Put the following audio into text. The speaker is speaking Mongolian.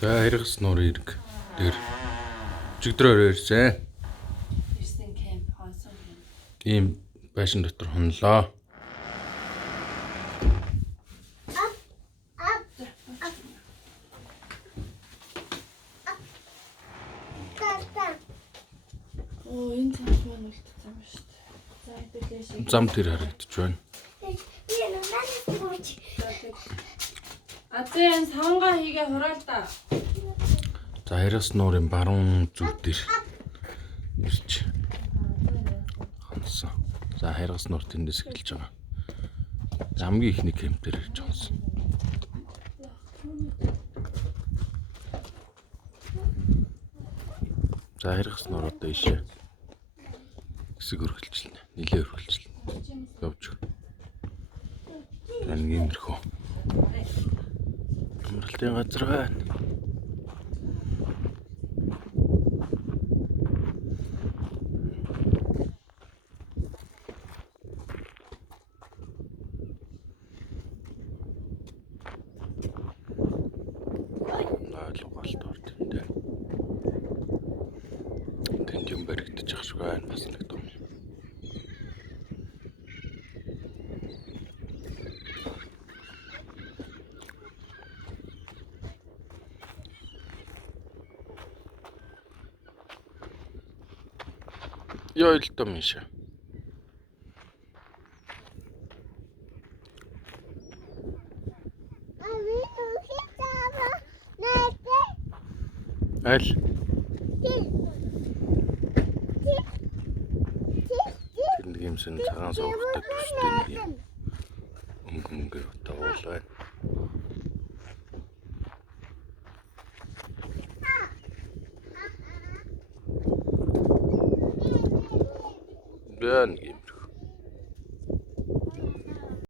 За хэрэгс нуур ирг дээр өчигдрөөр ирсэн. Ирсэн кемп хонсон кемп. Ийм байшин дотор хонлоо. Оо энэ цааш маань үлдсэн юм шүү дээ. За хэдүүлээ шиг. Зам тэр харагдаж байна. Адэн савнгаа хийгээ хураал да. За хэрэгс нуурын баруун зүг дээр ирж хонсон. За хэрэгс нуур тэндээс эхэлж байгаа. Хамгийн ихний кемп дээр ирж хонсон. За хэрэгс нуур одоо ишээ хэсэг өргөлжлөнө. Нилээ өргөлжлөнө. Явж. Тань иймэрхүү. Амралтын газар байна. Лугаалт орд энэ. Тэнд юм баригдаж ах шиг байна бас нэг том. Я л том Миша. Аль. Тэнд гимсэн цагаан сувгтай төстэй нэг юм. Өнгөнгөө тавуул байна. Бэн гим.